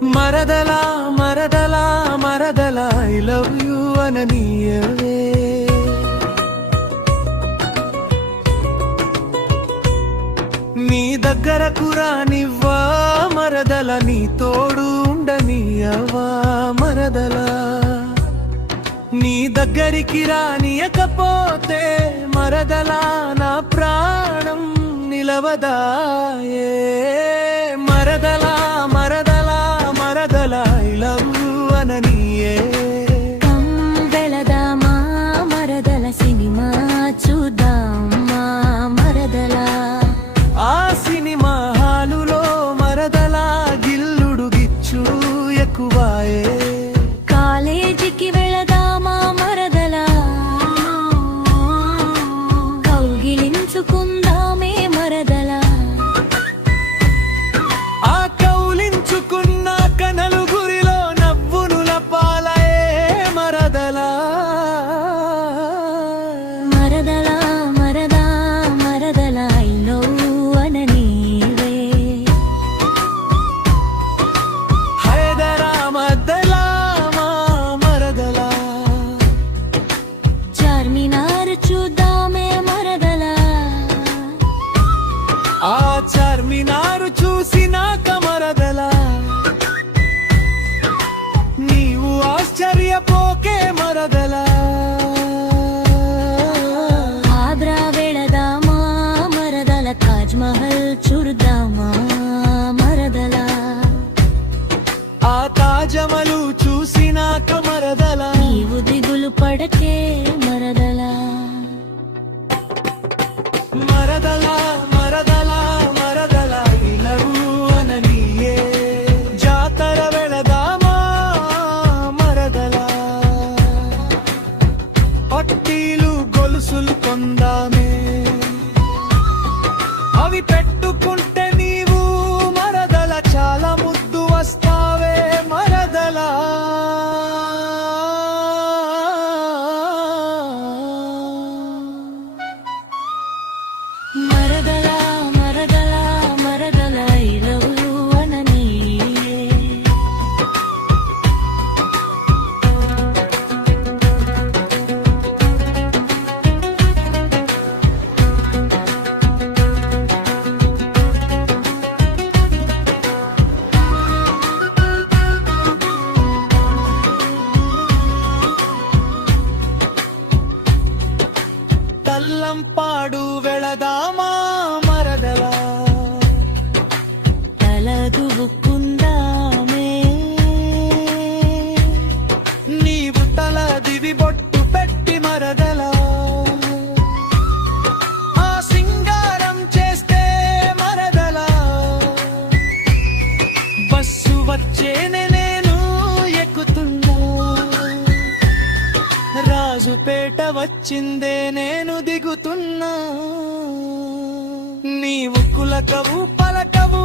మరదలా మరదలా మరదలా ఐ లవ్ యూ అననీయవే. నీ దగ్గరకు రానివ్వా మరదల, నీ తోడు ఉండనియవా మరదలా. నీ దగ్గరికి రానియకపోతే మరదలా నా ప్రాణం నిలవదాయే. మరదలా మరదలా మరదలా ఐ లవ్ యూ అననీయే. వెళదామా మరదల సినిమా చూద్దామా మరదలా. ఆ సినిమా హాలులో మరదలా గిల్లుడు గిచ్చు ఎక్కువాయే. కాలేజీకి వెళదామా మరదలా, కౌగిలించుకుందామే మరదలా. ఆ కౌలించుకున్నాక నలుగురిలో నవ్వునుల పాలయే మరదలా. మరదలా మరదా మరదలా ఐ లవ్ అననీవే. హైదరాబాదలా మా మరదలా. చార్మినార్ చూద్దామే మరదలా. ఆ చార్మినారు చూసినాక మరదలా నీవు ఆశ్చర్యపోకే మరదలా. ఆగ్రా వెళదామా మరదల, తాజ్ మహల్ చూద్దామా మరదలా. ఆ తాజమలు చూసినాక మరదలా నీవు దిగులు పడకే మరదలా. మరదలా మరదలా మరదలా ఐ లవ్ యూ అననీయే. జాతర వెళదామా మరదలా, పట్టీలు గొలుసులు కొందామే. అవి పెట్టుకుంటే నీవు మరదల చాలా ముద్దు వస్తావే మరదలా. మరదలా మరదలా మరదలా ఐ లవ్ యూ అననీయే. తల్లంపాడు వెళదామా మరదలా, తల దువ్వుకుందామే. నీవు తల దివి బొట్టు పెట్టి మరదలా, ఆ సింగారం చేస్తే మరదలా. బస్సు వచ్చేనే నేను ఎక్కుతున్నా, రాజుపేట వచ్చిందే నేను దిగుతున్నా. నీవు కులకవు పలకవు